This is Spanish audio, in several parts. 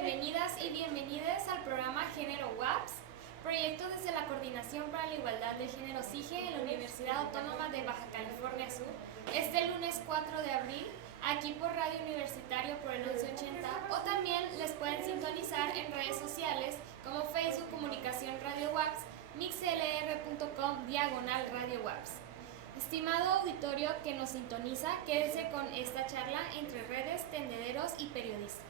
Bienvenidas y bienvenidos al programa Género WAPS, proyecto desde la Coordinación para la Igualdad de Género CIGE en la Universidad Autónoma de Baja California Sur, este lunes 4 de abril, aquí por Radio Universitario por el 1180, o también les pueden sintonizar en redes sociales como Facebook Comunicación Radio WAPS, mixlr.com/Radio WAPS. Estimado auditorio que nos sintoniza, quédese con esta charla entre redes, tendederos y periodistas.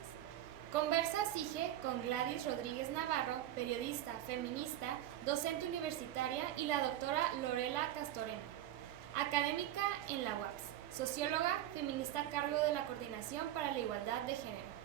Conversa CIGE con Gladys Rodríguez Navarro, periodista, feminista, docente universitaria, y la doctora Lorela Castorena, académica en la UAPS, socióloga, feminista a cargo de la Coordinación para la Igualdad de Género.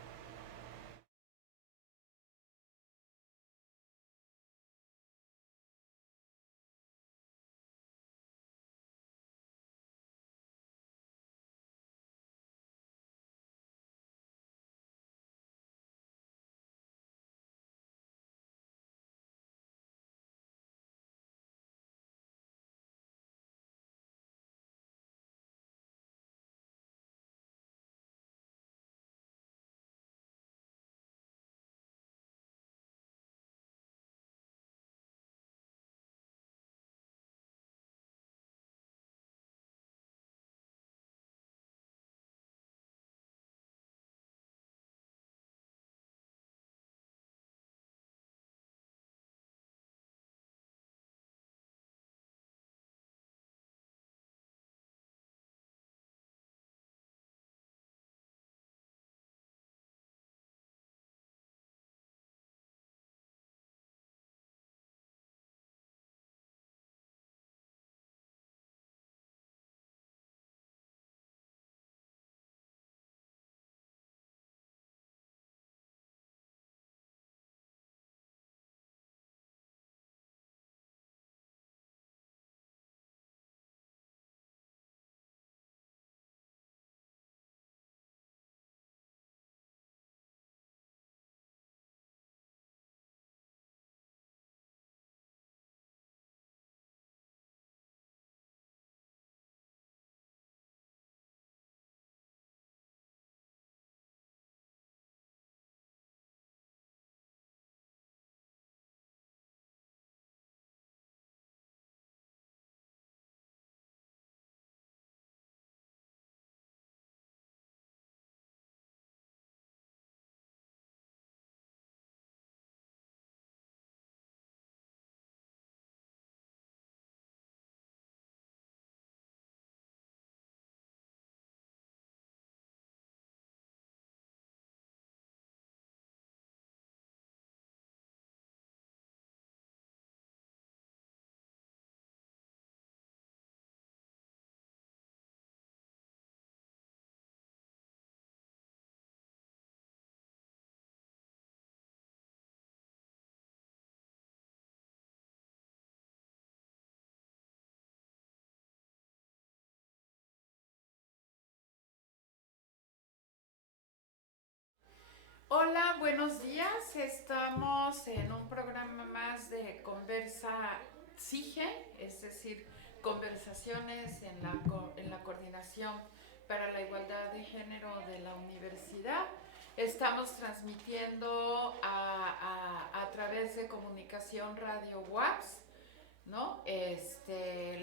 Hola, buenos días. Estamos en un programa más de Conversa CIGE, es decir, conversaciones en la Coordinación para la Igualdad de Género de la Universidad. Estamos transmitiendo a través de Comunicación Radio WAPS, ¿no?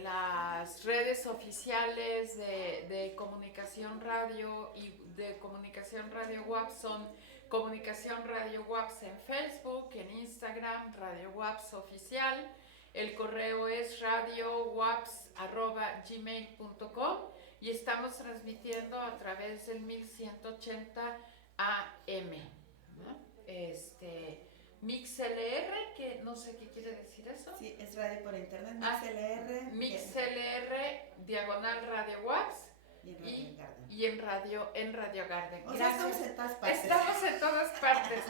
Las redes oficiales de Comunicación Radio y de Comunicación Radio WAPS son Comunicación Radio WAPS en Facebook, en Instagram, Radio WAPS Oficial. El correo es radiowaps@gmail.com y estamos transmitiendo a través del 1180 AM, ¿no? MixLR, que no sé qué quiere decir eso. Sí, es radio por internet, MixLR. MixLR, diagonal Radio WAPS. Y en Radio Garden. O sea, estamos en todas partes. Estamos en todas partes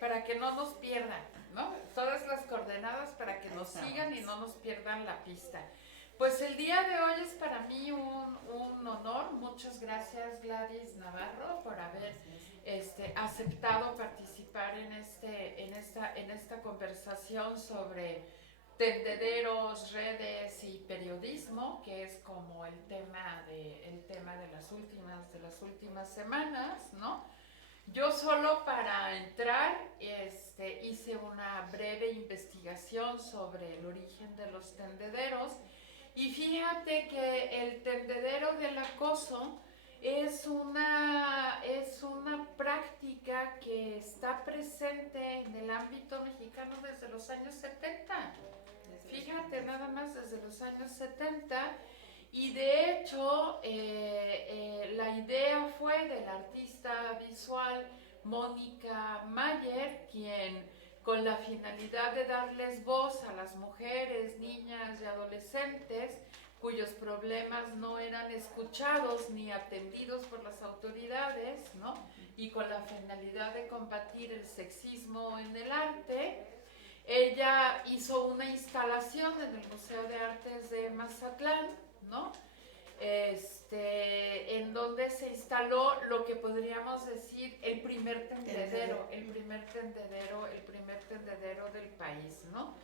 para que no nos pierdan, ¿no? Todas las coordenadas para que nos sigan y no nos pierdan la pista. Pues el día de hoy es para mí un honor. Muchas gracias, Gladys Navarro, por haber aceptado participar en esta conversación sobre tendederos, redes y periodismo, que es como el tema de las últimas semanas, ¿no? Yo solo para entrar hice una breve investigación sobre el origen de los tendederos y fíjate que el tendedero del acoso es una práctica que está presente en el ámbito mexicano desde los años 70. Fíjate, nada más desde los años 70. Y de hecho, la idea fue del artista visual Mónica Mayer, quien con la finalidad de darles voz a las mujeres, niñas y adolescentes cuyos problemas no eran escuchados ni atendidos por las autoridades, ¿no? Y con la finalidad de combatir el sexismo en el arte, ella hizo una instalación en el Museo de Artes de Mazatlán, ¿no? En donde se instaló lo que podríamos decir el primer tendedero del país, ¿no?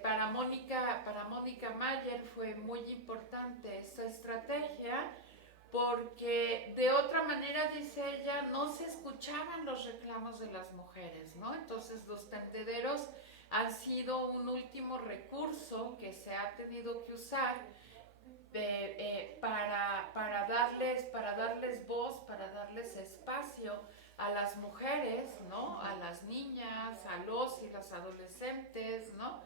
Para Mónica Mayer fue muy importante esta estrategia porque de otra manera, dice ella, no se escuchaban los reclamos de las mujeres, ¿no? Entonces los tendederos han sido un último recurso que se ha tenido que usar para darles voz, para darles espacio a las mujeres, ¿no? A las niñas, a los y las adolescentes, ¿no?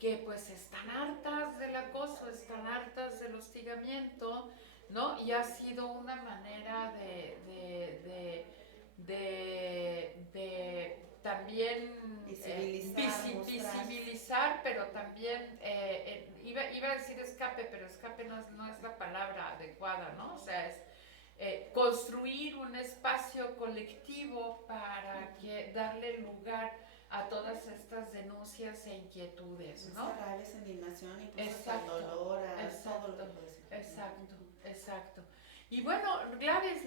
Que pues están hartas del acoso, están hartas del hostigamiento, ¿no? Y ha sido una manera de también visibilizar, pero también iba a decir escape, pero escape no es la palabra adecuada, ¿no? O sea, es construir un espacio colectivo para darle lugar a todas estas denuncias e inquietudes, ¿no? Esa rabia, esa indignación, incluso el dolor, todo lo que puede ser. Exacto. Y bueno, Gladys,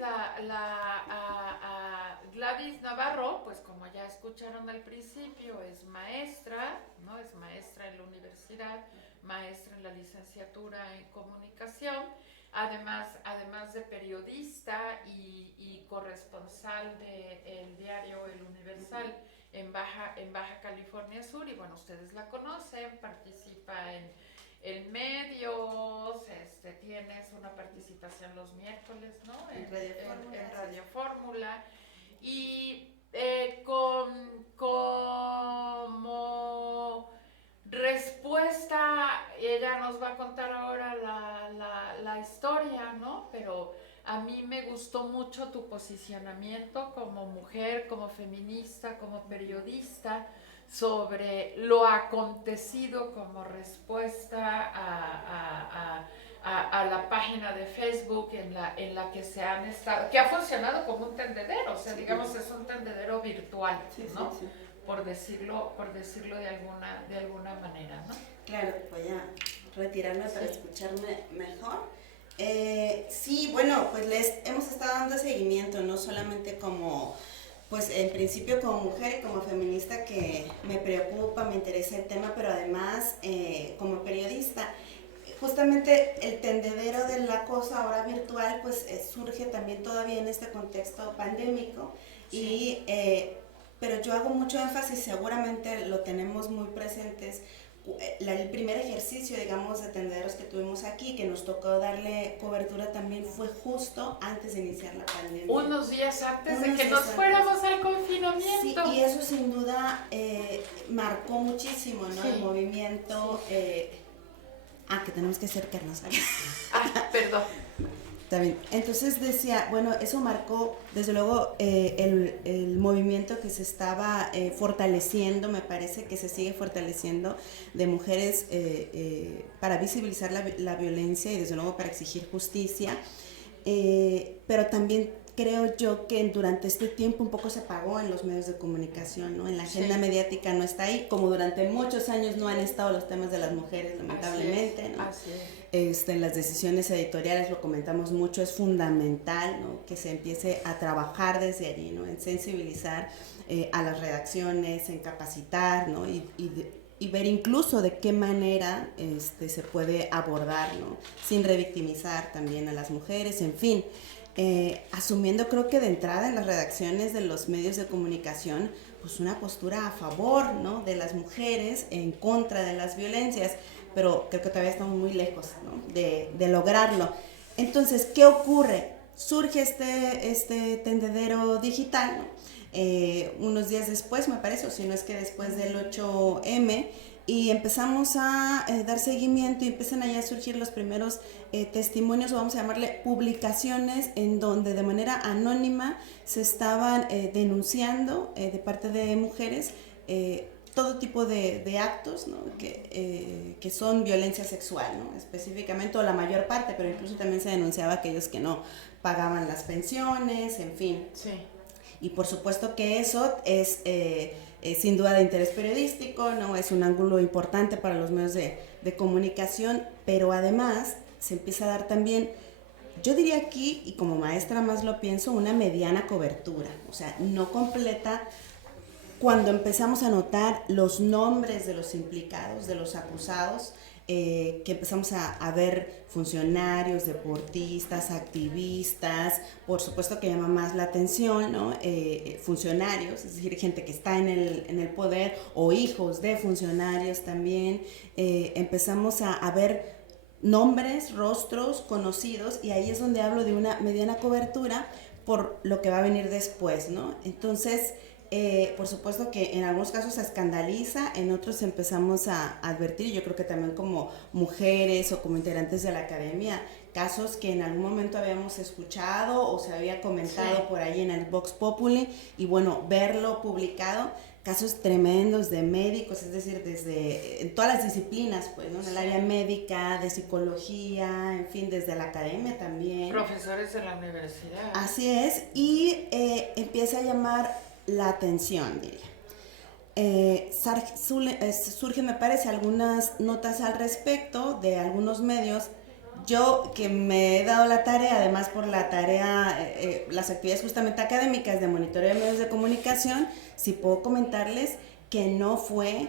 Gladys Navarro, pues como ya escucharon al principio, es maestra, ¿no? Es maestra en la universidad, maestra en la licenciatura en comunicación, además de periodista y corresponsal del diario El Universal en Baja California Sur, y bueno, ustedes la conocen, participa en medios, tienes una participación los miércoles, ¿no? En Radio Fórmula. Y como respuesta, ella nos va a contar ahora la historia, ¿no? Pero a mí me gustó mucho tu posicionamiento como mujer, como feminista, como periodista, sobre lo acontecido como respuesta a la página de Facebook en la que se han estado, que ha funcionado como un tendedero, o sea, digamos, es un tendedero virtual, ¿no? Sí. Por decirlo de alguna manera, ¿no? Claro, voy a retirarme para escucharme mejor. Sí, bueno, pues les hemos estado dando seguimiento, no solamente como, pues en principio como mujer y como feminista, que me preocupa, me interesa el tema, pero además como periodista. Justamente el tendedero del acoso ahora virtual, pues surge también todavía en este contexto pandémico, sí. Pero yo hago mucho énfasis, seguramente lo tenemos muy presentes, el primer ejercicio, digamos, de tendederos que tuvimos aquí, que nos tocó darle cobertura también, fue justo antes de iniciar la pandemia. Unos días antes de que nos fuéramos al confinamiento. Sí, y eso sin duda marcó muchísimo, ¿no? Sí. El movimiento. Sí. Que tenemos que acercarnos aquí. Perdón. Está bien. Entonces decía, bueno, eso marcó desde luego el movimiento que se estaba fortaleciendo, me parece que se sigue fortaleciendo, de mujeres para visibilizar la violencia y desde luego para exigir justicia, pero también creo yo que durante este tiempo un poco se apagó en los medios de comunicación, ¿no? En la agenda mediática no está ahí, como durante muchos años no han estado los temas de las mujeres, lamentablemente, ¿no? Así es. En las decisiones editoriales, lo comentamos mucho, es fundamental, ¿no? Que se empiece a trabajar desde allí, ¿no? En sensibilizar a las redacciones, en capacitar, ¿no? Y ver incluso de qué manera se puede abordar, ¿no? Sin revictimizar también a las mujeres, en fin. asumiendo, creo que de entrada en las redacciones de los medios de comunicación, pues una postura a favor, ¿no?, de las mujeres, en contra de las violencias, pero creo que todavía estamos muy lejos, ¿no?, de lograrlo. Entonces, ¿qué ocurre? Surge este tendedero digital, ¿no?, unos días después, me parece, o si no es que después del 8M, y empezamos a dar seguimiento y empiezan allá a surgir los primeros testimonios, o vamos a llamarle publicaciones, en donde de manera anónima se estaban denunciando de parte de mujeres todo tipo de actos, ¿no?, que son violencia sexual, ¿no?, específicamente, o la mayor parte, pero incluso también se denunciaba a aquellos que no pagaban las pensiones, en fin. Sí. Y por supuesto que eso es sin duda de interés periodístico, ¿no? Es un ángulo importante para los medios de comunicación, pero además se empieza a dar también, yo diría aquí, y como maestra más lo pienso, una mediana cobertura, o sea, no completa. Cuando empezamos a notar los nombres de los implicados, de los acusados, que empezamos a ver funcionarios, deportistas, activistas, por supuesto que llama más la atención, ¿no? Funcionarios, es decir, gente que está en el poder, o hijos de funcionarios también. Empezamos a ver nombres, rostros conocidos, y ahí es donde hablo de una mediana cobertura por lo que va a venir después, ¿no? Entonces, por supuesto que en algunos casos se escandaliza, en otros empezamos a advertir, y yo creo que también como mujeres o como integrantes de la academia, casos que en algún momento habíamos escuchado o se había comentado, sí, por ahí en el Vox Populi, y bueno, verlo publicado, casos tremendos de médicos, es decir, desde en todas las disciplinas, pues, ¿no?, en el área médica, de psicología, en fin, desde la academia también. Profesores de la universidad. Así es, y empieza a llamar la atención, diría. Surgen, me parece, algunas notas al respecto de algunos medios. Yo, que me he dado la tarea, además por la tarea, las actividades justamente académicas de monitoreo de medios de comunicación, sí puedo comentarles que no fue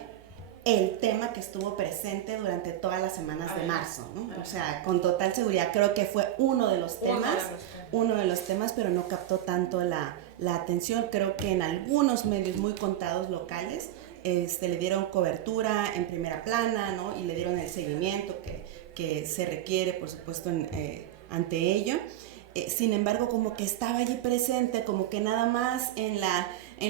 el tema que estuvo presente durante todas las semanas de marzo, ¿no? O sea, con total seguridad creo que fue uno de los temas, pero no captó tanto la atención. Creo que en algunos medios muy contados locales le dieron cobertura en primera plana, ¿no?, y le dieron el seguimiento que se requiere, por supuesto, ante ello. Sin embargo, como que estaba allí presente, como que nada más en la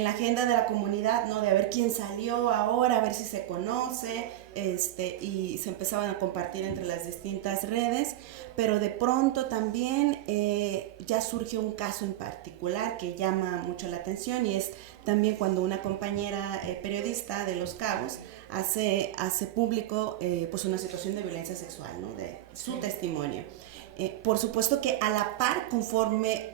agenda de la comunidad, ¿no?, de a ver quién salió ahora, a ver si se conoce, y se empezaban a compartir entre las distintas redes, pero de pronto también ya surgió un caso en particular que llama mucho la atención, y es también cuando una compañera periodista de Los Cabos hace público pues una situación de violencia sexual, ¿no?, de su testimonio. Por supuesto que a la par, conforme,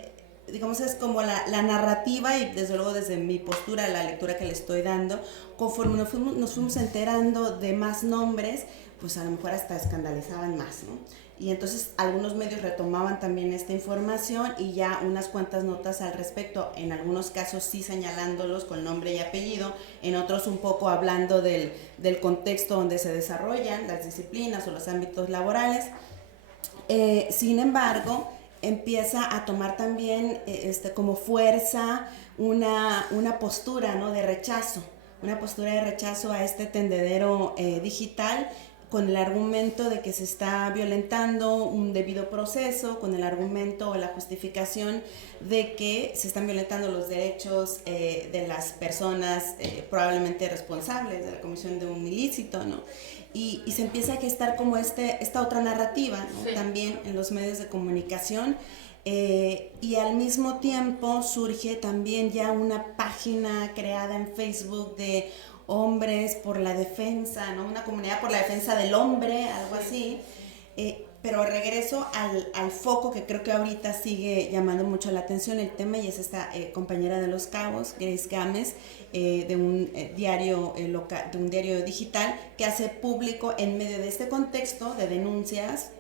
digamos, es como la narrativa, y desde luego desde mi postura, la lectura que le estoy dando, conforme nos fuimos enterando de más nombres, pues a lo mejor hasta escandalizaban más, ¿no? Y entonces algunos medios retomaban también esta información, y ya unas cuantas notas al respecto, en algunos casos sí señalándolos con nombre y apellido, en otros un poco hablando del contexto donde se desarrollan las disciplinas o los ámbitos laborales. Sin embargo, empieza a tomar también como fuerza una postura, ¿no?, de rechazo, una postura de rechazo a este tendedero digital, con el argumento de que se está violentando un debido proceso, con el argumento o la justificación de que se están violentando los derechos de las personas probablemente responsables de la comisión de un ilícito, ¿no? Y se empieza a gestar como esta otra narrativa, ¿no?, sí, también en los medios de comunicación, y al mismo tiempo surge también ya una página creada en Facebook de hombres por la defensa, ¿no?, una comunidad por la defensa del hombre, algo así. Pero regreso al foco que creo que ahorita sigue llamando mucho la atención el tema, y es esta compañera de Los Cabos, Grace Gámez, de un diario local, de un diario digital, que hace público en medio de este contexto de denuncias,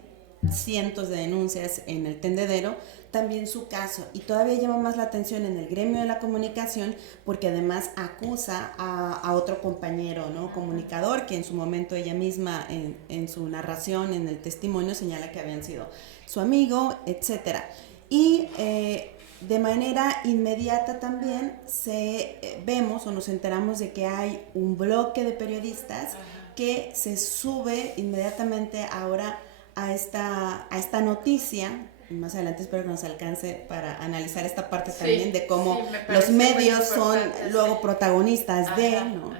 cientos de denuncias en el tendedero, también su caso, y todavía llama más la atención en el gremio de la comunicación, porque además acusa a otro compañero, ¿no?, comunicador, que en su momento ella misma en su narración, en el testimonio, señala que habían sido su amigo, etcétera. Y de manera inmediata también vemos o nos enteramos de que hay un bloque de periodistas que se sube inmediatamente ahora a esta noticia. Más adelante espero que nos alcance para analizar esta parte también de cómo los medios son luego protagonistas ¿no?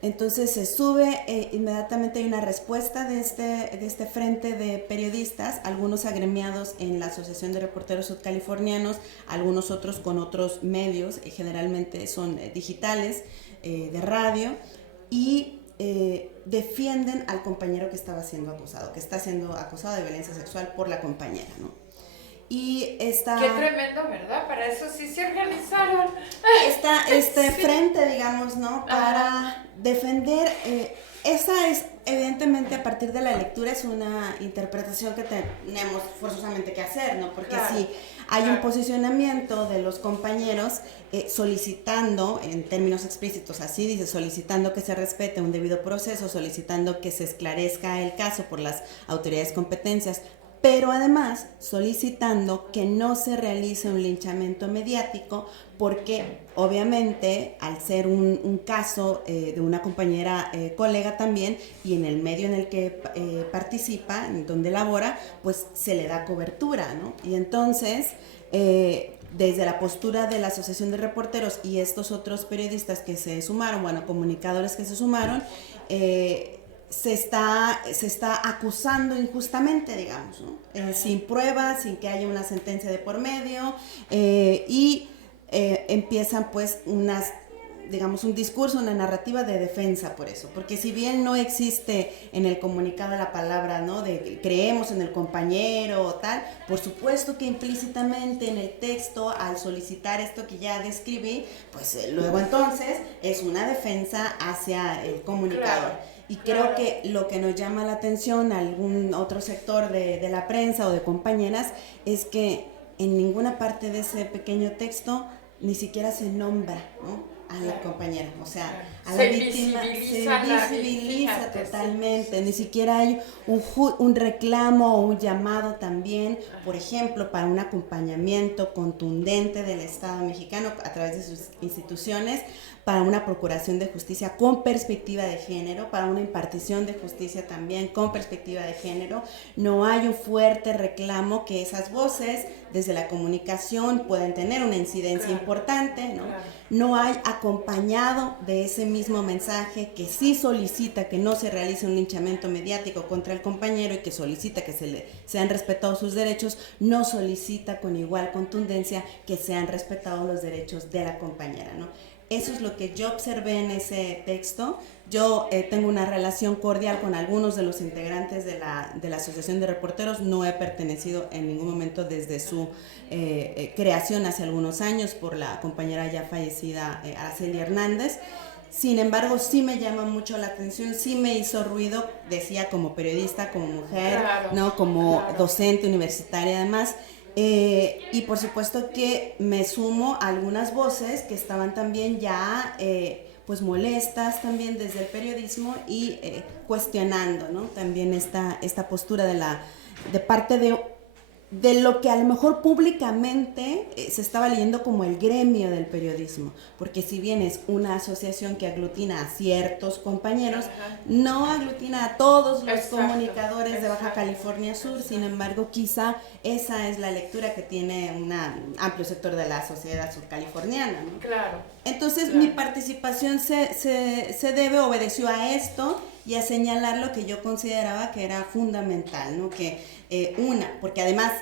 Entonces se sube, inmediatamente hay una respuesta de este frente de periodistas, algunos agremiados en la Asociación de Reporteros Sudcalifornianos, algunos otros con otros medios, generalmente son digitales, de radio, y defienden al compañero que estaba siendo acusado, que está siendo acusado de violencia sexual por la compañera, ¿no? Y esta... Qué tremendo, ¿verdad? Para eso sí se organizaron. Este frente, digamos, ¿no? Para defender, esa es evidentemente a partir de la lectura es una interpretación que tenemos forzosamente que hacer, ¿no? Porque sí hay un posicionamiento de los compañeros solicitando, en términos explícitos, así dice, solicitando que se respete un debido proceso, solicitando que se esclarezca el caso por las autoridades competentes, pero además solicitando que no se realice un linchamiento mediático porque obviamente al ser un caso de una compañera colega también y en el medio en el que participa, en donde labora, pues se le da cobertura, ¿no? Y entonces desde la postura de la Asociación de Reporteros y estos otros periodistas que se sumaron, bueno, comunicadores que se sumaron, se está acusando injustamente, digamos, ¿no? Sin pruebas, sin que haya una sentencia de por medio, y empiezan pues digamos, un discurso, una narrativa de defensa por eso, porque si bien no existe en el comunicado la palabra, ¿no?, de creemos en el compañero o tal, por supuesto que implícitamente en el texto, al solicitar esto que ya describí, pues luego entonces es una defensa hacia el comunicador. Y creo que lo que nos llama la atención a algún otro sector de la prensa o de compañeras es que en ninguna parte de ese pequeño texto ni siquiera se nombra, ¿no?, a la compañera, o sea, a la víctima se visibiliza totalmente, ni siquiera hay un reclamo o un llamado también, por ejemplo, para un acompañamiento contundente del Estado mexicano a través de sus instituciones, para una procuración de justicia con perspectiva de género, para una impartición de justicia también con perspectiva de género. No hay un fuerte reclamo que esas voces desde la comunicación pueden tener una incidencia importante, ¿no? No hay acompañado de ese mismo mensaje que sí solicita que no se realice un linchamiento mediático contra el compañero y que solicita que sean respetados sus derechos, no solicita con igual contundencia que sean respetados los derechos de la compañera, ¿no? Eso es lo que yo observé en ese texto. Yo tengo una relación cordial con algunos de los integrantes de la Asociación de Reporteros. No he pertenecido en ningún momento desde su creación hace algunos años por la compañera ya fallecida Araceli Hernández. Sin embargo, sí me llama mucho la atención, sí me hizo ruido, decía, como periodista, como mujer, ¿no?, como docente universitaria además. Y por supuesto que me sumo a algunas voces que estaban también ya pues molestas también desde el periodismo y cuestionando, ¿no?, también esta postura de parte de lo que a lo mejor públicamente se estaba leyendo como el gremio del periodismo, porque si bien es una asociación que aglutina a ciertos compañeros, no aglutina a todos los comunicadores de Baja California Sur. Sin embargo, quizá esa es la lectura que tiene un amplio sector de la sociedad surcaliforniana, ¿no? Entonces mi participación se obedeció a esto y a señalar lo que yo consideraba que era fundamental, ¿no? Que porque además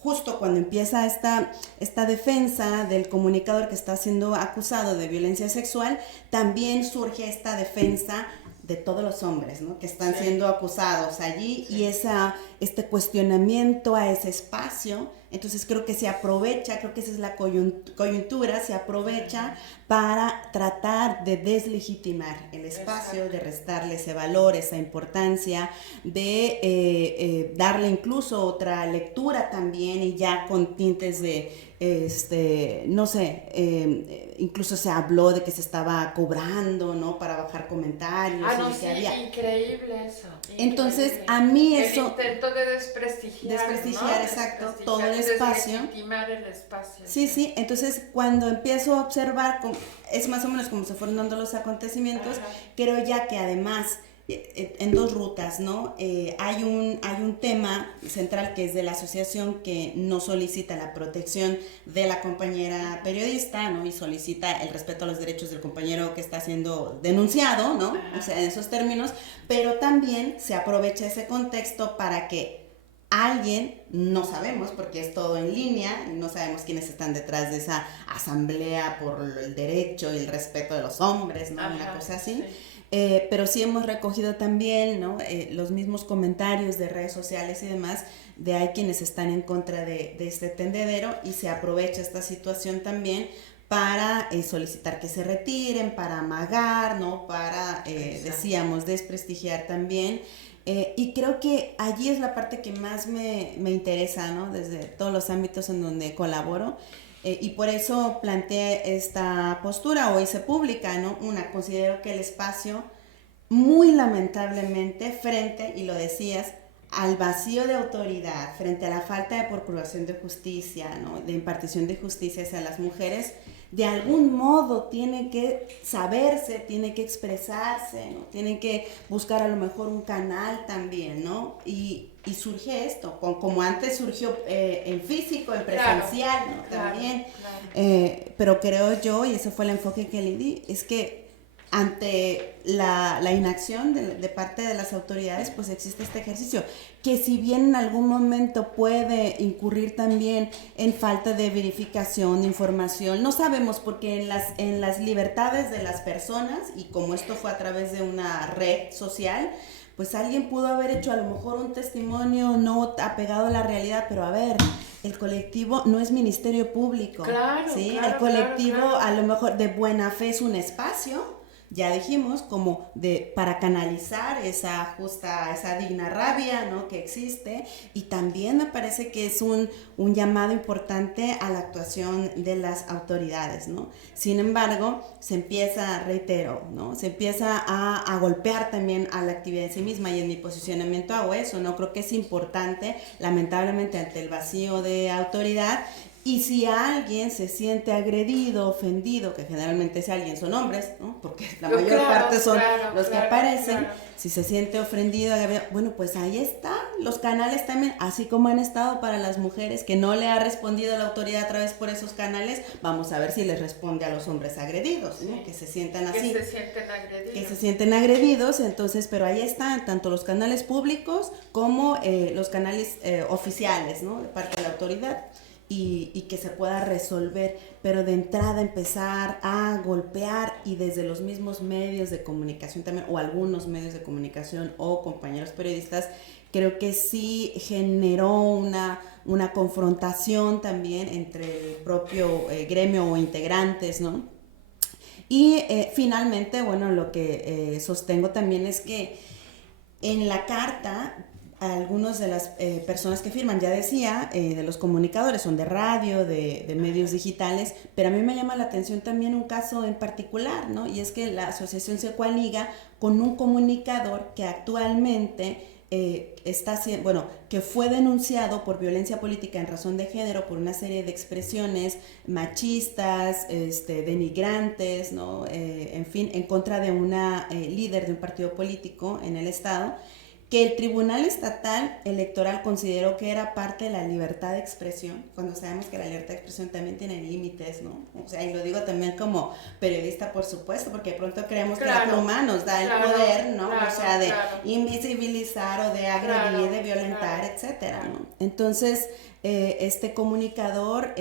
justo cuando empieza esta defensa del comunicador que está siendo acusado de violencia sexual, también surge esta defensa de todos los hombres, ¿no?, que están siendo acusados allí, y este cuestionamiento a ese espacio. Entonces creo que se aprovecha, creo que esa es la coyuntura, se aprovecha para tratar de deslegitimar el espacio, de restarle ese valor, esa importancia, de darle incluso otra lectura también, y ya con tintes de, no sé, incluso se habló de que se estaba cobrando, ¿no?, para bajar comentarios. Increíble eso. Entonces, a mí eso... El intento de desprestigiar, exacto, todo el espacio. Deslegitimar el espacio. Sí, sí, entonces cuando empiezo a observar, es más o menos como se fueron dando los acontecimientos, Ajá. creo ya que además en dos rutas, ¿no? Hay un tema central que es de la asociación que no solicita la protección de la compañera periodista, ¿no? Y solicita el respeto a los derechos del compañero que está siendo denunciado, ¿no? Ajá. O sea, en esos términos, pero también se aprovecha ese contexto para que alguien, no sabemos porque es todo en línea, no sabemos quiénes están detrás de esa asamblea por el derecho y el respeto de los hombres, ¿no? Ajá, Una cosa así. sí. Pero sí hemos recogido también, ¿no? Los mismos comentarios de redes sociales y demás, de hay quienes están en contra de este tendedero y se aprovecha esta situación también para solicitar que se retiren, para amagar, ¿no? Para, decíamos, desprestigiar también. Y creo que allí es la parte que más me interesa, ¿no? Desde todos los ámbitos en donde colaboro. Y por eso planteé esta postura, hoy se publica, ¿no? Considero que el espacio, muy lamentablemente, frente, y lo decías, al vacío de autoridad, frente a la falta de procuración de justicia, ¿no? De impartición de justicia hacia las mujeres, de algún modo tiene que saberse, tiene que expresarse, ¿no? Tiene que buscar a lo mejor un canal también, ¿no? Y surge esto, como antes surgió en físico, en presencial, ¿no? También. Claro. Pero creo yo, y ese fue el enfoque que le di, es que ante la inacción de parte de las autoridades, pues existe este ejercicio, que si bien en algún momento puede incurrir también en falta de verificación, de información, no sabemos, porque en las libertades de las personas, y como esto fue a través de una red social, pues alguien pudo haber hecho a lo mejor un testimonio no apegado a la realidad, pero a ver, el colectivo no es ministerio público, Claro, ¿sí? claro, El colectivo claro. a lo mejor de buena fe es un espacio, ya dijimos, como para canalizar esa digna rabia, ¿no? Que existe, y también me parece que es un llamado importante a la actuación de las autoridades, ¿no? Sin embargo, se empieza, reitero, ¿no? Se empieza a golpear también a la actividad en sí misma, y en mi posicionamiento hago eso, ¿no? Creo que es importante, lamentablemente, ante el vacío de autoridad. Y si alguien se siente agredido, ofendido, que generalmente ese alguien son hombres, ¿no? Porque la mayor parte son los que aparecen, si se siente ofendido, bueno, pues ahí están los canales también, así como han estado para las mujeres, que no le ha respondido la autoridad a través por esos canales, vamos a ver si les responde a los hombres agredidos, ¿no? Sí. Que se sientan así. Que se sienten agredidos. Que se sienten agredidos, entonces, pero ahí están tanto los canales públicos como los canales oficiales, ¿no? De parte de la autoridad. Y que se pueda resolver, pero de entrada empezar a golpear, y desde los mismos medios de comunicación también, o algunos medios de comunicación o compañeros periodistas, creo que sí generó una confrontación también entre el propio gremio o integrantes, ¿no? Y finalmente, bueno, lo que sostengo también es que en la carta, algunos de las personas que firman, ya decía, de los comunicadores, son de radio, de medios digitales, pero a mí me llama la atención también un caso en particular, ¿no? Y es que la asociación se coaliga con un comunicador que actualmente que fue denunciado por violencia política en razón de género, por una serie de expresiones machistas, denigrantes, ¿no? En fin, en contra de una líder de un partido político en el estado, que el Tribunal Estatal Electoral consideró que era parte de la libertad de expresión, cuando sabemos que la libertad de expresión también tiene límites, ¿no? O sea, y lo digo también como periodista, por supuesto, porque de pronto creemos que la pluma nos da el poder, ¿no? O sea, de invisibilizar o de agredir, de violentar, etcétera, ¿no? Entonces, este comunicador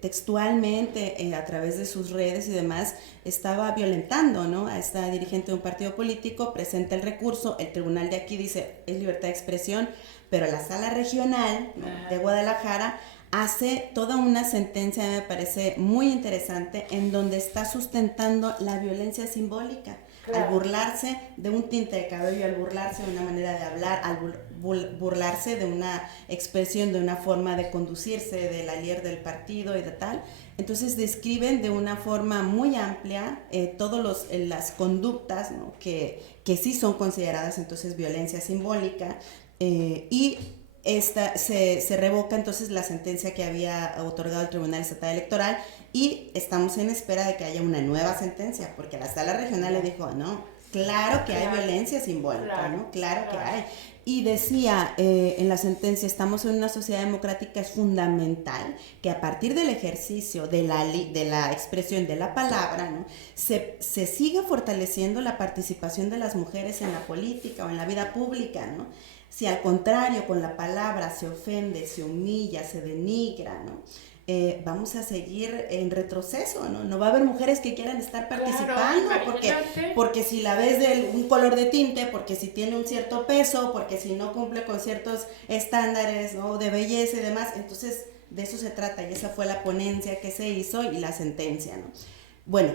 textualmente a través de sus redes y demás estaba violentando, ¿no? A esta dirigente de un partido político, presenta el recurso, el tribunal de aquí dice es libertad de expresión, pero la sala regional, ¿no? de Guadalajara hace toda una sentencia, me parece muy interesante, en donde está sustentando la violencia simbólica. Al burlarse de un tinte de cabello, al burlarse de una manera de hablar, al burlarse de una expresión, de una forma de conducirse de la líder del partido y de tal. Entonces describen de una forma muy amplia todas las conductas, ¿no? que sí son consideradas entonces violencia simbólica, y se revoca entonces la sentencia que había otorgado el Tribunal Estatal Electoral y estamos en espera de que haya una nueva sentencia, porque la Sala Regional le dijo, no, claro que hay violencia simbólica, ¿no? Claro que hay. Y decía en la sentencia, estamos en una sociedad democrática, es fundamental que a partir del ejercicio de la expresión de la palabra, ¿no? se siga fortaleciendo la participación de las mujeres en la política o en la vida pública, ¿no? Si al contrario con la palabra se ofende, se humilla, se denigra, ¿no? Vamos a seguir en retroceso, ¿no? No va a haber mujeres que quieran estar participando, porque si la ves de un color de tinte, porque si tiene un cierto peso, porque si no cumple con ciertos estándares, ¿no? De belleza y demás, entonces de eso se trata, y esa fue la ponencia que se hizo y la sentencia, ¿no? Bueno,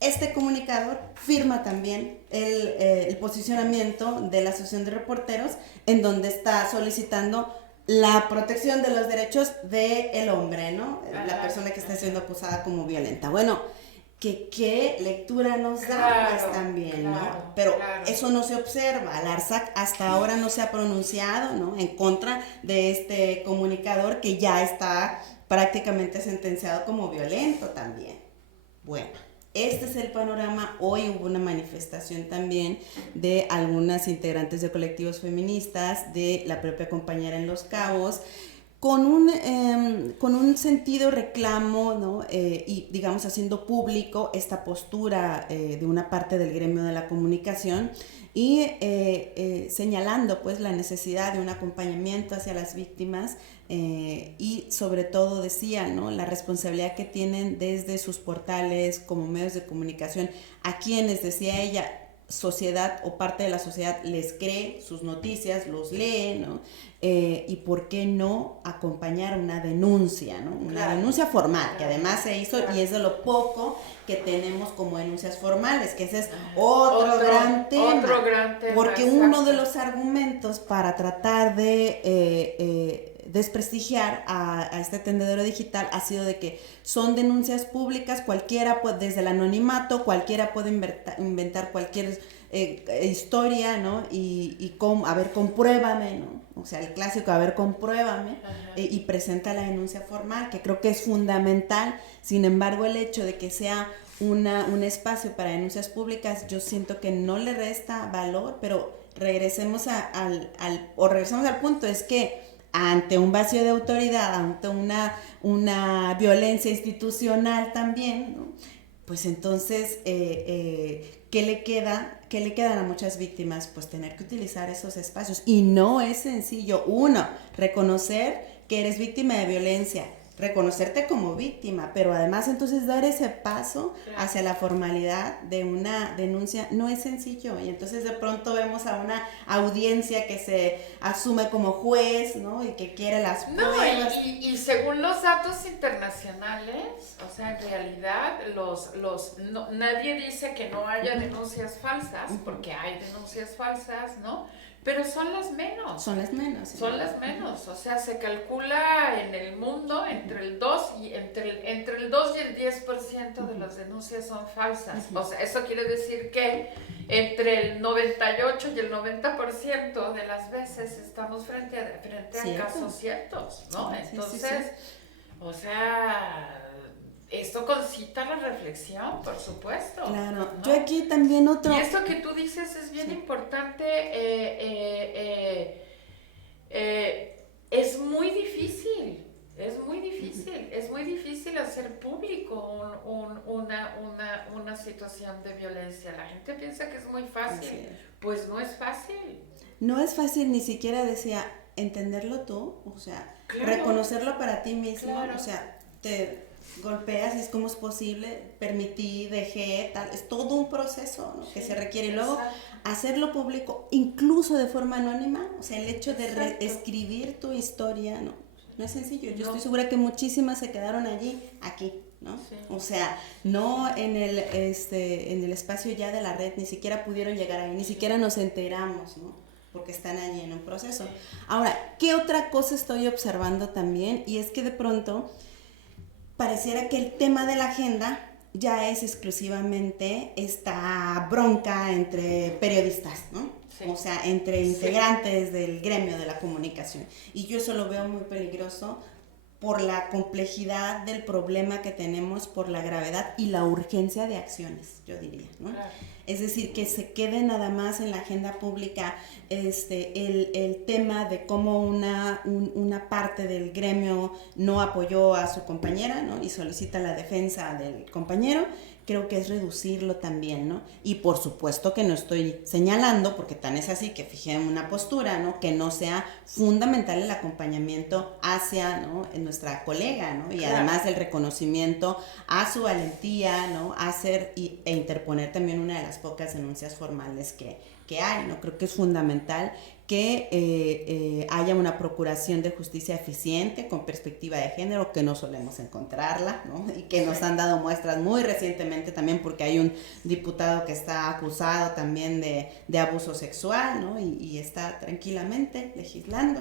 este comunicador firma también el posicionamiento de la Asociación de Reporteros, en donde está solicitando la protección de los derechos del hombre, ¿no? La persona que está siendo acusada como violenta. Bueno, ¿qué lectura nos da? Pues también, ¿no? Pero eso no se observa. La ARSAC hasta ahora no se ha pronunciado, ¿no? En contra de este comunicador que ya está prácticamente sentenciado como violento también. Bueno, este es el panorama. Hoy hubo una manifestación también de algunas integrantes de colectivos feministas, de la propia compañera en Los Cabos, con un sentido reclamo, ¿no? Y digamos haciendo público esta postura de una parte del gremio de la comunicación y señalando pues la necesidad de un acompañamiento hacia las víctimas y sobre todo decía, ¿no? La responsabilidad que tienen desde sus portales como medios de comunicación, a quienes, decía ella, sociedad o parte de la sociedad les cree sus noticias, los lee, ¿no? Y por qué no acompañar una denuncia, ¿no? Una denuncia formal, que además se hizo y es de lo poco que tenemos como denuncias formales, que ese es otro gran tema, porque exacto. Uno de los argumentos para tratar de desprestigiar a este tendedero digital ha sido de que son denuncias públicas, cualquiera puede, desde el anonimato, cualquiera puede inventar cualquier historia, ¿no? Y a ver, compruébame, ¿no? O sea, el clásico, a ver, compruébame, y presenta la denuncia formal, que creo que es fundamental. Sin embargo, el hecho de que sea un espacio para denuncias públicas, yo siento que no le resta valor, pero regresemos al punto, es que ante un vacío de autoridad, ante una violencia institucional también, ¿no? Pues entonces, ¿qué le quedan a muchas víctimas? Pues tener que utilizar esos espacios. Y no es sencillo. Uno, reconocer que eres víctima de violencia, reconocerte como víctima, pero además entonces dar ese paso hacia la formalidad de una denuncia no es sencillo, y entonces de pronto vemos a una audiencia que se asume como juez, ¿no? Y que quiere las pruebas. Y según los datos internacionales, o sea, en realidad nadie dice que no haya denuncias falsas, porque hay denuncias falsas, ¿no? Pero son las menos. Son las menos. Sí. Son las menos. O sea, se calcula en el mundo entre el 2 y el 10% de las denuncias son falsas. O sea, eso quiere decir que entre el 98 y el 90% de las veces estamos frente a casos ciertos, ¿no? Entonces, o sea, esto concita la reflexión, por supuesto. Claro, ¿no? Yo aquí también Y esto que tú dices es bien importante, es muy difícil hacer público una situación de violencia. La gente piensa que es muy fácil, pues no es fácil. No es fácil, ni siquiera decía entenderlo tú, o sea, reconocerlo para ti mismo, o sea, te golpeas y es como es posible, permití, dejé, tal, es todo un proceso, ¿no? Que se requiere, y luego hacerlo público, incluso de forma anónima, o sea, el hecho de escribir tu historia, no es sencillo. Yo estoy segura que muchísimas se quedaron aquí, ¿no? Sí. O sea, no en el espacio ya de la red, ni siquiera pudieron llegar ahí, ni siquiera nos enteramos, ¿no? Porque están allí en un proceso. Ahora, ¿qué otra cosa estoy observando también? Y es que de pronto pareciera que el tema de la agenda ya es exclusivamente esta bronca entre periodistas, ¿no? Sí. O sea, entre integrantes del gremio de la comunicación. Y yo eso lo veo muy peligroso por la complejidad del problema que tenemos, por la gravedad y la urgencia de acciones, yo diría, ¿no? Claro. Es decir, que se quede nada más en la agenda pública el tema de cómo una parte del gremio no apoyó a su compañera, ¿no? Y solicita la defensa del compañero. Creo que es reducirlo también, ¿no? Y por supuesto que no estoy señalando, porque tan es así que fijé una postura, ¿no? Que no sea fundamental el acompañamiento hacia, ¿no? nuestra colega, ¿no? Y claro. Además el reconocimiento a su valentía, ¿no? Hacer e interponer también una de las pocas denuncias formales que hay, ¿no? Creo que es fundamental que haya una procuración de justicia eficiente con perspectiva de género, que no solemos encontrarla, ¿no? Y que nos han dado muestras muy recientemente también, porque hay un diputado que está acusado también de abuso sexual, ¿no? Y está tranquilamente legislando.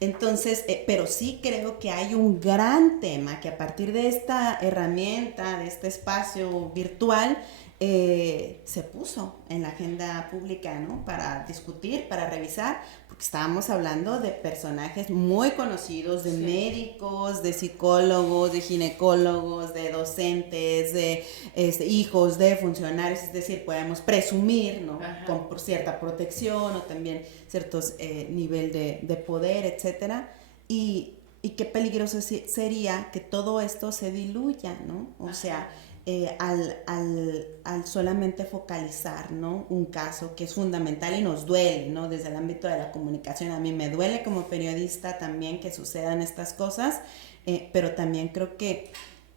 Entonces, pero sí creo que hay un gran tema que a partir de esta herramienta, de este espacio virtual, se puso en la agenda pública, ¿no? Para discutir, para revisar, porque estábamos hablando de personajes muy conocidos, de médicos, de psicólogos, de ginecólogos, de docentes, de hijos de funcionarios, es decir, podemos presumir, ¿no? Por cierta protección o también ciertos nivel de poder, etcétera, y qué peligroso sería que todo esto se diluya, ¿no? O sea, al solamente focalizar, ¿no? Un caso que es fundamental y nos duele, ¿no? Desde el ámbito de la comunicación, a mí me duele como periodista también que sucedan estas cosas, pero también creo que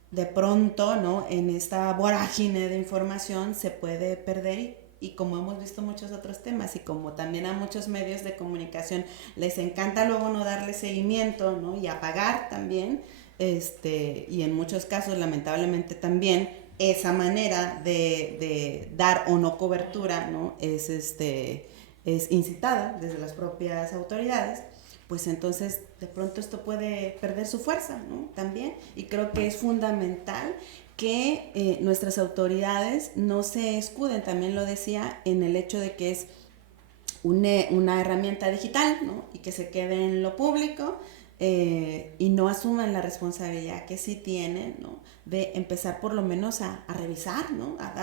de pronto, ¿no? En esta vorágine de información se puede perder y como hemos visto muchos otros temas y como también a muchos medios de comunicación les encanta luego no darle seguimiento, ¿no? Y apagar también, y en muchos casos lamentablemente también esa manera de dar o no cobertura, ¿no? Es incitada desde las propias autoridades, pues entonces de pronto esto puede perder su fuerza, ¿no? También, y creo que es fundamental que nuestras autoridades no se escuden, también lo decía, en el hecho de que es una herramienta digital, ¿no? Y que se quede en lo público, y no asuman la responsabilidad que sí tienen, ¿no? De empezar por lo menos a revisar, ¿no? A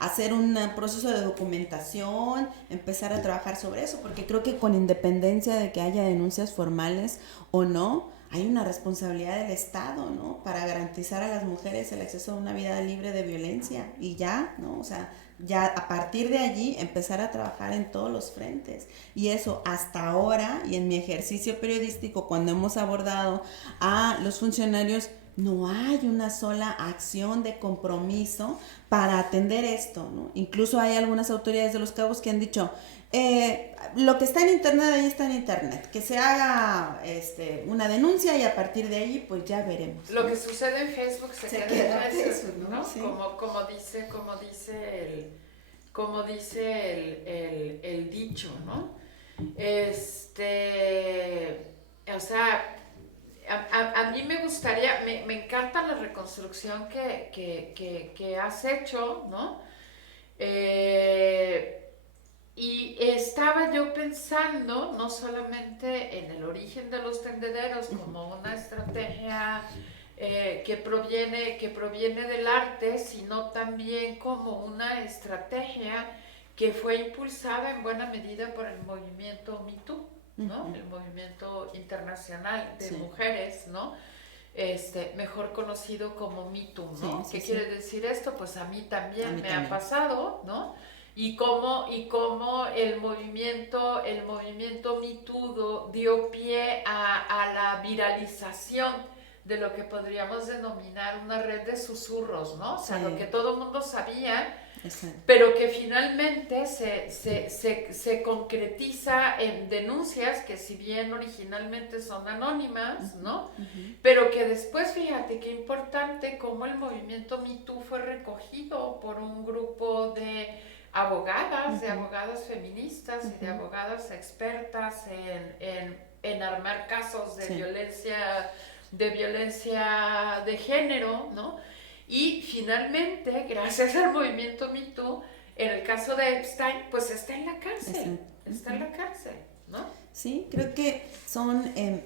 hacer un proceso de documentación, empezar a trabajar sobre eso, porque creo que con independencia de que haya denuncias formales o no, hay una responsabilidad del Estado, ¿no? Para garantizar a las mujeres el acceso a una vida libre de violencia y ya, ¿no? O sea, ya a partir de allí empezar a trabajar en todos los frentes. Y eso hasta ahora, y en mi ejercicio periodístico, cuando hemos abordado a los funcionarios, no hay una sola acción de compromiso para atender esto, ¿no? Incluso hay algunas autoridades de Los Cabos que han dicho, lo que está en internet, ahí está en internet, que se haga una denuncia y a partir de ahahí pues ya veremos. Lo que sucede en Facebook se queda en Facebook, ¿no? Sí. Como dice el dicho, ¿no? O sea, a mí me gustaría, me encanta la reconstrucción que has hecho, ¿no? Y estaba yo pensando no solamente en el origen de los tendederos como una estrategia que proviene del arte, sino también como una estrategia que fue impulsada en buena medida por el movimiento Me Too, ¿no? El movimiento internacional de mujeres, ¿no? Mejor conocido como Me Too, ¿no? ¿Qué quiere decir esto? Pues a mí también me ha pasado, ¿no? Y cómo el movimiento Me Too dio pie a la viralización de lo que podríamos denominar una red de susurros, ¿no? O sea, lo que todo el mundo sabía, pero que finalmente se concretiza en denuncias que si bien originalmente son anónimas, ¿no? Pero que después, fíjate qué importante cómo el movimiento Me Too fue recogido por un grupo de abogadas, de abogadas feministas y de abogadas expertas en armar casos de violencia de género, ¿no? Y finalmente, gracias al movimiento Me Too, en el caso de Epstein, pues está en la cárcel, está en la cárcel, ¿no? Sí, creo que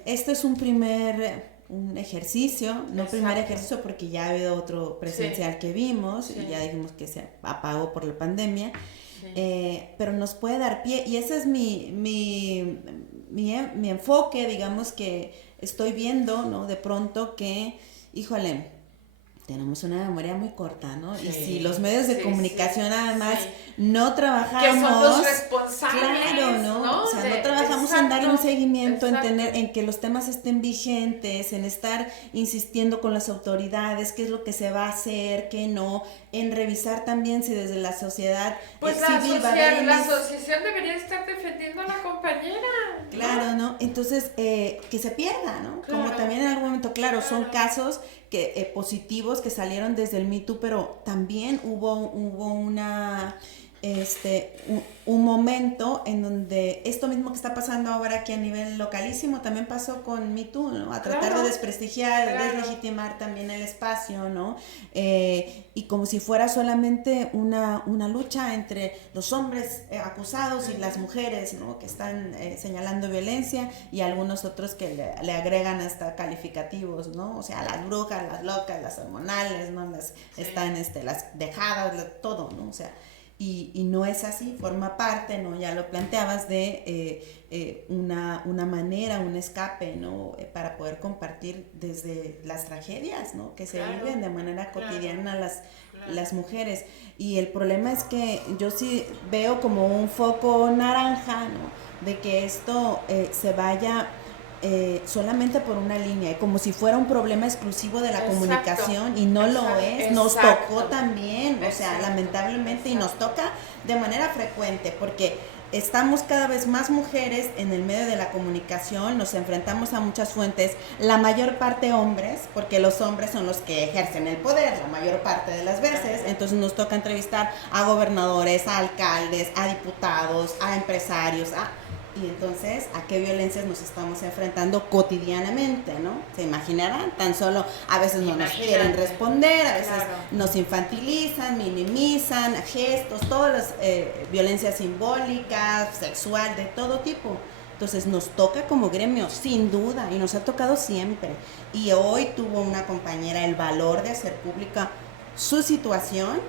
esto es un ejercicio, no primer ejercicio porque ya ha habido otro presencial que vimos y ya dijimos que se apagó por la pandemia, pero nos puede dar pie y ese es mi enfoque, digamos, que estoy viendo, ¿no? De pronto que, híjole, tenemos una memoria muy corta, ¿no? Y si los medios de comunicación además no trabajamos... Que son los responsables, claro, ¿no? O sea, no trabajamos en darle un seguimiento, en que los temas estén vigentes, en estar insistiendo con las autoridades, qué es lo que se va a hacer, qué no, en revisar también si desde la sociedad civil la asociación debería estar defendiendo a la compañera. Claro, ¿no? Entonces, que se pierda, ¿no? Claro. Como también en algún momento, claro, son casos que positivos que salieron desde el Me Too, pero también hubo un momento en donde esto mismo que está pasando ahora aquí a nivel localísimo también pasó con Me Too, ¿no? A tratar de desprestigiar, de deslegitimar también el espacio, ¿no? Y como si fuera solamente una lucha entre los hombres acusados y las mujeres, ¿no? Que están señalando violencia y algunos otros que le agregan hasta calificativos, ¿no? O sea, las brujas, las locas, las hormonales, ¿no? Están las dejadas, todo, ¿no? O sea, y no es así, forma parte, ¿no? Ya lo planteabas de una manera, un escape, ¿no? Para poder compartir desde las tragedias, ¿no? Que se viven de manera cotidiana las mujeres. Y el problema es que yo sí veo como un foco naranja, ¿no? De que esto se vaya solamente por una línea, como si fuera un problema exclusivo de la comunicación y no lo es, nos tocó también, o sea, lamentablemente, y nos toca de manera frecuente, porque estamos cada vez más mujeres en el medio de la comunicación, nos enfrentamos a muchas fuentes, la mayor parte hombres, porque los hombres son los que ejercen el poder la mayor parte de las veces, entonces nos toca entrevistar a gobernadores, a alcaldes, a diputados, a empresarios, y entonces, ¿a qué violencias nos estamos enfrentando cotidianamente, no? Se imaginarán, tan solo a veces no nos quieren responder, a veces nos infantilizan, minimizan, gestos, todas las violencias simbólicas, sexual, de todo tipo. Entonces nos toca como gremio, sin duda, y nos ha tocado siempre. Y hoy tuvo una compañera el valor de hacer pública su situación,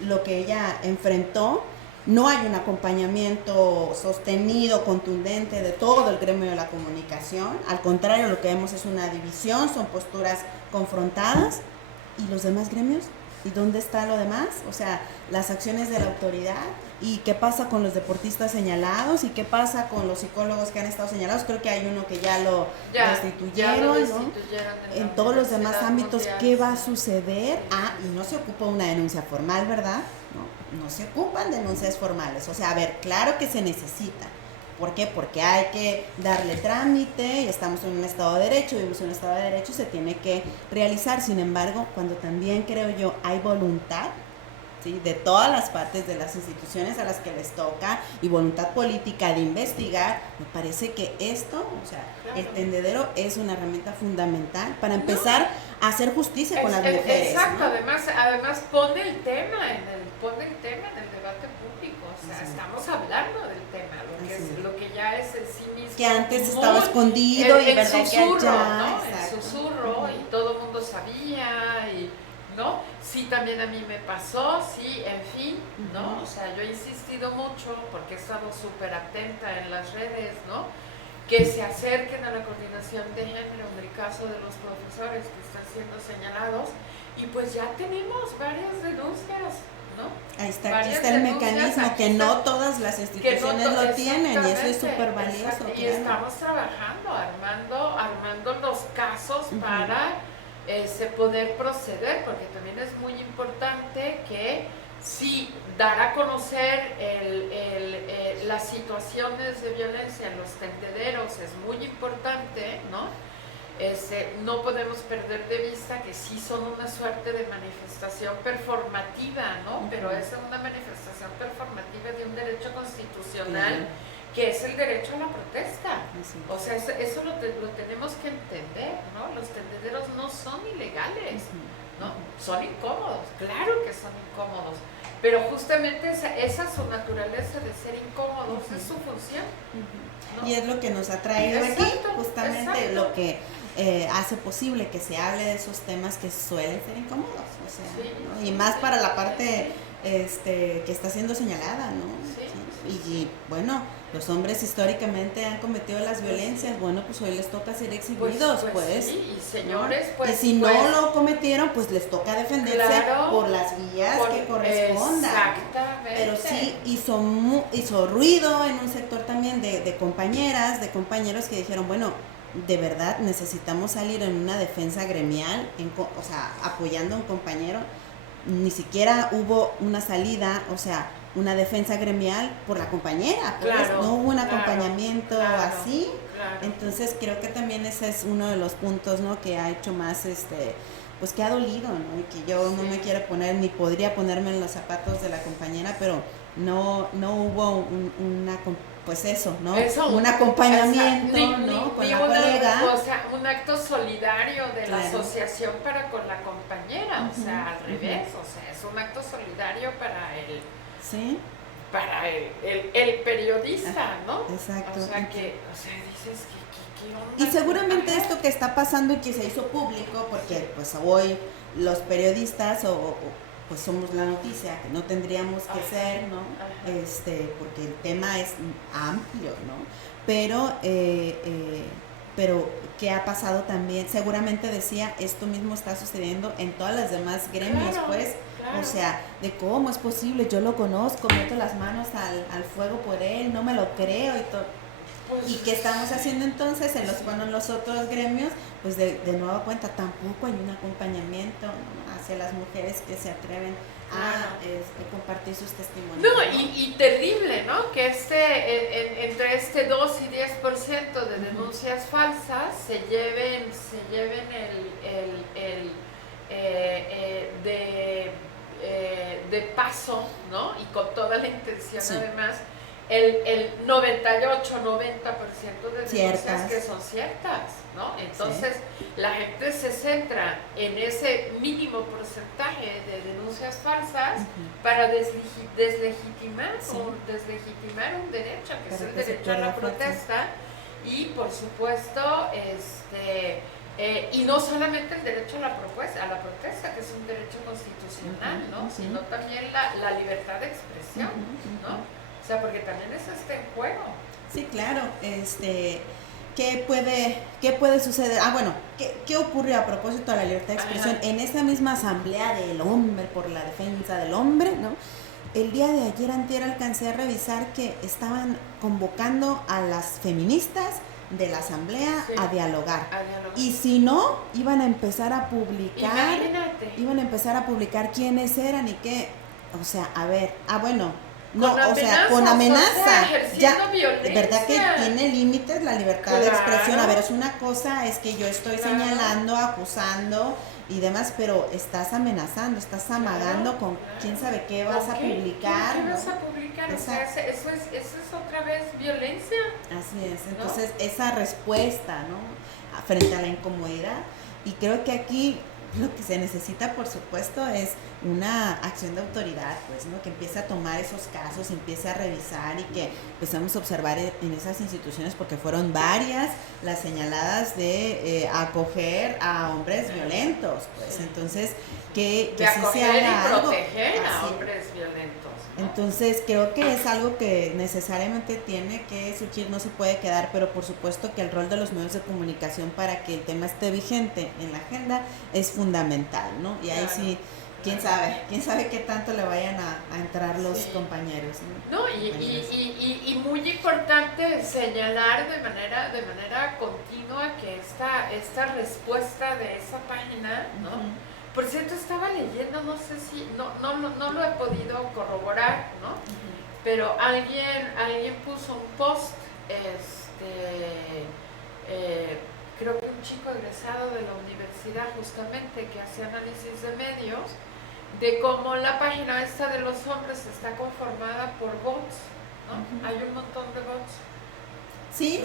lo que ella enfrentó. No hay un acompañamiento sostenido, contundente de todo el gremio de la comunicación. Al contrario, lo que vemos es una división, son posturas confrontadas. ¿Y los demás gremios? ¿Y dónde está lo demás? O sea, las acciones de la autoridad. ¿Y qué pasa con los deportistas señalados? ¿Y qué pasa con los psicólogos que han estado señalados? Creo que hay uno que ya lo destituyeron, ¿no? En todos los demás ámbitos, ¿qué va a suceder? Y no se ocupa una denuncia formal, ¿verdad? No se ocupan denuncias formales. O sea, a ver, claro que se necesita. ¿Por qué? Porque hay que darle trámite, y estamos en un Estado de Derecho, vivimos en un Estado de Derecho, se tiene que realizar. Sin embargo, cuando también creo yo hay voluntad, ¿sí?, de todas las partes de las instituciones a las que les toca y voluntad política de investigar, me parece que esto, o sea, el tendedero es una herramienta fundamental para empezar a hacer justicia con las mujeres. Exacto, ¿no? Además pone el tema en el debate público, o sea, estamos hablando del tema, lo que ya es en sí mismo. Que antes estaba escondido y el verdad susurro, que ya, ¿no? El susurro, y todo el mundo sabía, y ¿no? Sí, también a mí me pasó, sí, en fin, ¿no? O sea, yo he insistido mucho, porque he estado súper atenta en las redes, ¿no? Que se acerquen a la coordinación de género en el caso de los profesores que están siendo señalados, y pues ya tenemos varias denuncias, ¿no? Ahí está, aquí está el mecanismo, que no todas las instituciones lo tienen, y eso es súper valioso. Y estamos trabajando, armando los casos para poder proceder, porque también es muy importante que sí, dar a conocer las situaciones de violencia en los tendederos es muy importante, ¿no? No podemos perder de vista que sí son una suerte de manifestación performativa, ¿no? Pero es una manifestación performativa de un derecho constitucional que es el derecho a la protesta. O sea, eso lo tenemos que entender, ¿no? Los tendederos no son ilegales. ¿no? Son incómodos, claro que son incómodos, pero justamente esa su naturaleza de ser incómodos es su función. ¿No? Y es lo que nos ha traído aquí, justamente exacto. lo que hace posible que se hable de esos temas que suelen ser incómodos, o sea, Sí, ¿no? Y más para la parte que está siendo señalada, ¿no? Sí. Y bueno, los hombres históricamente han cometido las violencias, bueno, pues hoy les toca ser exhibidos, pues. Sí, y señores, ¿no? pues. Y si no lo cometieron, pues les toca defenderse por las vías que correspondan. Exactamente. Pero sí hizo ruido en un sector también de compañeras, de compañeros que dijeron, bueno, de verdad necesitamos salir en una defensa gremial, o sea, apoyando a un compañero. Ni siquiera hubo una salida, o sea, una defensa gremial por la compañera, pues, claro, no hubo un acompañamiento así. Claro. Entonces creo que también ese es uno de los puntos, ¿no? Que ha hecho más, pues que ha dolido, ¿no? Y que yo no me quiero poner, ni podría ponerme en los zapatos de la compañera, pero no hubo pues eso, ¿no? Un acompañamiento, ¿no? Con la colega. O sea, un acto solidario de la asociación para con la compañera, o sea, al revés, o sea, es un acto solidario para el... Sí. Para el periodista, ¿no? Exacto. O sea, dices que ¿qué onda? Y seguramente esto que está pasando y que se hizo público, porque pues hoy los periodistas pues somos la noticia, que no tendríamos que ser, ¿no? Porque el tema es amplio, ¿no? Pero ¿qué ha pasado también? Seguramente decía, esto mismo está sucediendo en todas las demás gremios, pues. Claro. O sea, de cómo es posible, yo lo conozco, meto las manos al fuego por él, no me lo creo y todo. Pues, ¿y qué estamos haciendo entonces en los otros gremios? Pues de nueva cuenta, tampoco hay un acompañamiento, ¿no? Hacia las mujeres que se atreven a compartir sus testimonios. No, y terrible, ¿no? Que entre 2 y 10% de denuncias falsas se lleven de paso, ¿no? Y con toda la intención además, el 98-90% de denuncias que son ciertas, ¿no? Entonces la gente se centra en ese mínimo porcentaje de denuncias falsas para deslegitimar un derecho, que es el derecho a la protesta, y por supuesto y no solamente el derecho a la protesta, que es un derecho constitucional, ¿no? Sino también la libertad de expresión, ¿no? O sea, porque también eso está en juego. Sí, claro. ¿Qué puede suceder? Bueno, ¿qué ocurrió a propósito de la libertad de expresión? En esta misma asamblea del hombre, por la defensa del hombre, ¿no? El día de ayer, antier, alcancé a revisar que estaban convocando a las feministas de la asamblea a dialogar. Y si no, iban a empezar a publicar. Imagínate. Iban a empezar a publicar quiénes eran y qué. O sea, a ver, bueno. No, con amenaza. Ya, violencia. ¿Verdad que tiene límites la libertad de expresión? A ver, es una cosa, es que yo estoy señalando, acusando y demás, pero estás amenazando, estás amagando con quién sabe qué vas a publicar. ¿Qué vas a publicar? O sea, eso es otra vez violencia. Así es, entonces esa respuesta, ¿no? Frente a la incomodidad, y creo que aquí lo que se necesita, por supuesto, es una acción de autoridad, pues, ¿no? Que empiece a tomar esos casos, empiece a revisar y que empecemos a observar en esas instituciones, porque fueron varias las señaladas de acoger a hombres violentos, pues, entonces que sí se haga algo. Proteger a hombres violentos. ¿no? Entonces creo que es algo que necesariamente tiene que surgir, no se puede quedar, pero por supuesto que el rol de los medios de comunicación para que el tema esté vigente en la agenda es fundamental, ¿no? Y ahí sí, quién sabe qué tanto le vayan a entrar los compañeros, ¿no? No, y muy importante señalar de manera continua que esta respuesta de esa página, ¿no? Por cierto, estaba leyendo, no sé si, no lo he podido corroborar, ¿no? Pero alguien puso un post, creo que un chico egresado de la universidad justamente que hace análisis de medios, de cómo la página esta de los hombres está conformada por bots, ¿no? Hay un montón de bots. Sí,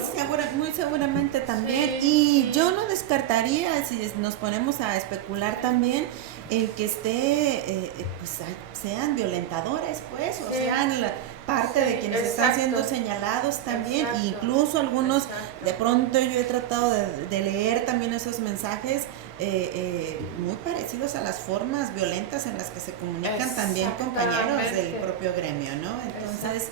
muy seguramente también. Y yo no descartaría, si nos ponemos a especular también, el que esté, pues sean violentadores, pues, o sean parte de quienes están siendo señalados también, incluso algunos, de pronto yo he tratado de leer también esos mensajes muy parecidos a las formas violentas en las que se comunican también compañeros del propio gremio, ¿no? Entonces,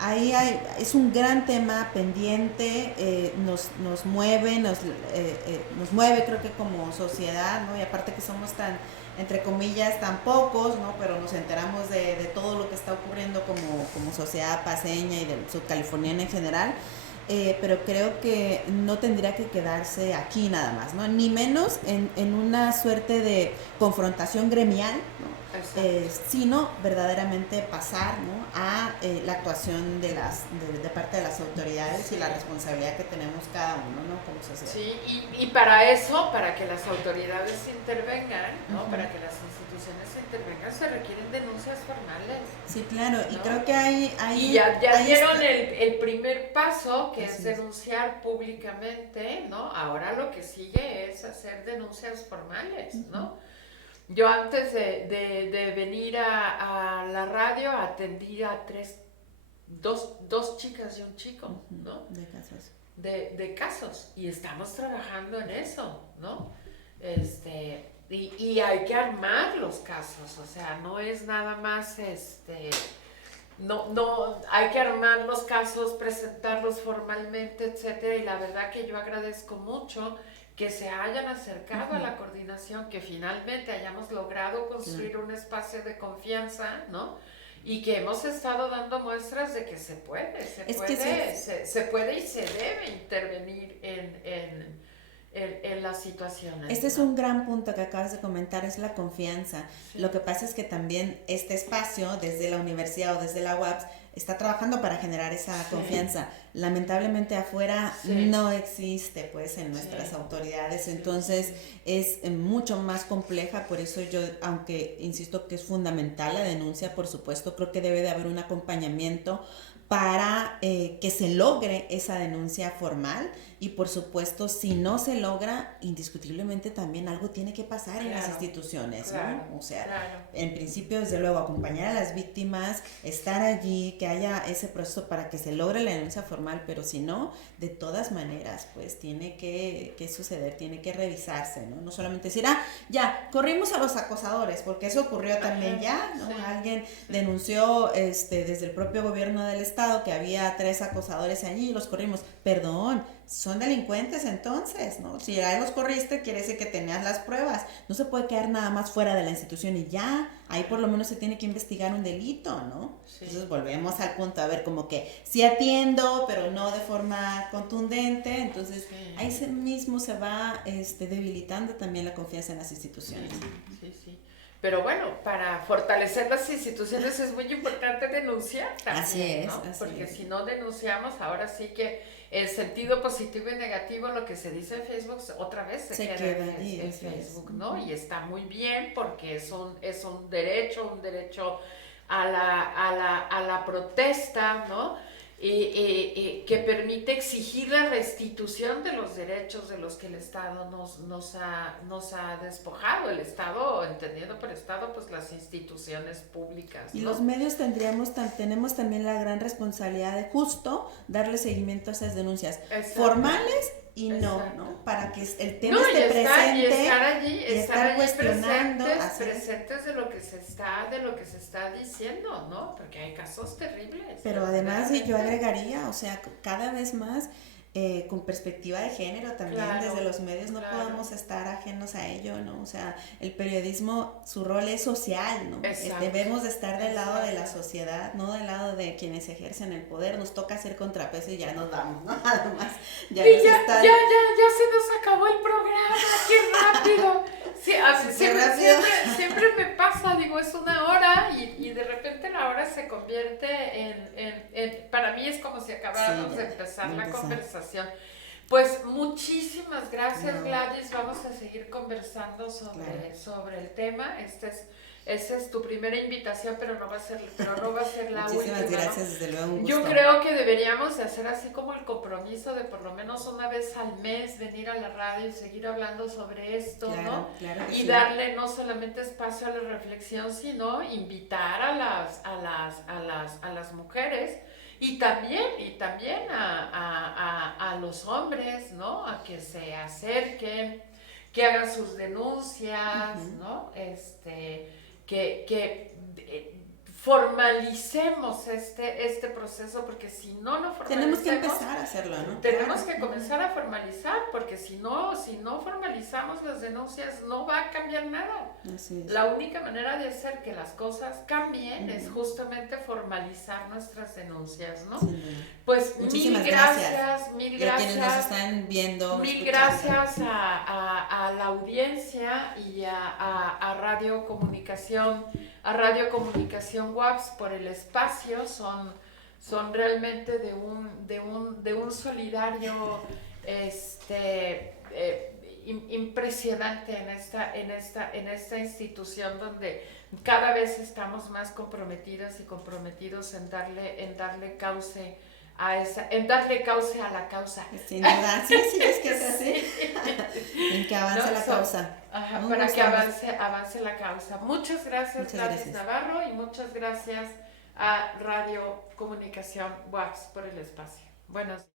ahí es un gran tema pendiente, nos mueve, nos mueve creo que como sociedad, ¿no? Y aparte que somos tan, entre comillas, tan pocos, ¿no? Pero nos enteramos de todo lo que está ocurriendo como sociedad paceña y de subcaliforniana en general, pero creo que no tendría que quedarse aquí nada más, ¿no? Ni menos en una suerte de confrontación gremial, ¿no? Sino verdaderamente pasar, ¿no? A la actuación de parte de las autoridades y la responsabilidad que tenemos cada uno, ¿no? Como sociedad. Sí, y para eso, para que las autoridades intervengan, ¿no? Para que las instituciones intervengan, se requieren denuncias formales. Sí, claro, ¿no? Y creo que hay y ya dieron el primer paso, que es denunciar públicamente, ¿no? Ahora lo que sigue es hacer denuncias formales, ¿no? Yo antes de venir a la radio atendí a dos chicas y un chico, ¿no? De casos. De casos, y estamos trabajando en eso, ¿no? Y hay que armar los casos, o sea, no es nada más, no, hay que armar los casos, presentarlos formalmente, etcétera, y la verdad que yo agradezco mucho que se hayan acercado a la coordinación, que finalmente hayamos logrado construir un espacio de confianza, ¿no? Y que hemos estado dando muestras de que se puede y se debe intervenir en las situaciones. Este es un gran punto que acabas de comentar, es la confianza. Sí. Lo que pasa es que también este espacio, desde la universidad o desde la UAPS, está trabajando para generar esa confianza. Lamentablemente afuera no existe, pues, en nuestras autoridades, entonces es mucho más compleja. Por eso yo, aunque insisto que es fundamental la denuncia, por supuesto, creo que debe de haber un acompañamiento para que se logre esa denuncia formal. Y por supuesto, si no se logra, indiscutiblemente también algo tiene que pasar en las instituciones, ¿no? O sea, en principio, desde luego, acompañar a las víctimas, estar allí, que haya ese proceso para que se logre la denuncia formal, pero si no, de todas maneras, pues tiene que suceder, tiene que revisarse, ¿no? No solamente decir, ya, corrimos a los acosadores, porque eso ocurrió también ya, ¿no? Alguien denunció desde el propio gobierno del estado que había 3 acosadores allí y los corrimos. Perdón, son delincuentes entonces, ¿no? Si ahí los corriste, quiere decir que tenías las pruebas. No se puede quedar nada más fuera de la institución y ya, ahí por lo menos se tiene que investigar un delito, ¿no? Sí. Entonces volvemos al punto, a ver, como que sí atiendo, pero no de forma contundente, entonces ahí mismo se va debilitando también la confianza en las instituciones. Sí. Pero bueno, para fortalecer las instituciones es muy importante denunciar también, así es, ¿no? Porque si no denunciamos, ahora sí que el sentido positivo y negativo, lo que se dice en Facebook, otra vez se queda en Facebook, ¿no? Y está muy bien porque es un derecho a la protesta, ¿no? Y que permite exigir la restitución de los derechos de los que el Estado nos ha despojado. El Estado, entendiendo por Estado, pues las instituciones públicas, ¿no? Y los medios tenemos también la gran responsabilidad de justo darle seguimiento a esas denuncias formales y no, para que el tema esté presente y estar allí cuestionando, presentes de lo que se está diciendo, ¿no? Porque hay casos terribles. Pero además yo agregaría, o sea, cada vez más con perspectiva de género también, desde los medios no podemos estar ajenos a ello, ¿no? O sea, el periodismo, su rol es social, ¿no? Debemos de estar del lado de la sociedad, no del lado de quienes ejercen el poder. Nos toca hacer contrapeso y ya nos vamos, ¿no? Además, ya se nos acabó el programa, qué rápido. Sí, siempre me pasa, digo, es 1 hora y de repente la hora se convierte en para mí es como si acabáramos de empezar la conversación. Pues muchísimas gracias, Gladys. Vamos a seguir conversando sobre el tema. esa es tu primera invitación, pero no va a ser la última. Muchísimas gracias, desde luego, un gusto. Yo creo que deberíamos de hacer así como el compromiso de por lo menos una vez al mes venir a la radio y seguir hablando sobre esto, claro, ¿no? Claro que y sí. darle no solamente espacio a la reflexión, sino invitar a las mujeres y también a los hombres, ¿no? A que se acerquen, que hagan sus denuncias, ¿no? Que formalicemos este proceso, porque si no formalicemos... Tenemos que empezar a hacerlo, ¿no? Tenemos que comenzar a formalizar, porque si no formalizamos las denuncias, no va a cambiar nada. Así es. La única manera de hacer que las cosas cambien es justamente formalizar nuestras denuncias, ¿no? Sí. Pues muchísimas mil gracias. Y a quienes nos están viendo. Mil gracias a la audiencia y a Radio Comunicación WAPS por el espacio. Son realmente de un solidario impresionante en esta institución, donde cada vez estamos más comprometidas y comprometidos en darle cauce a la causa. Sin duda, sí, es que es así. En que avance la causa. Ajá, para que avance la causa. Muchas gracias, Gladys Navarro, y muchas gracias a Radio Comunicación WAPS por el espacio. Buenos días.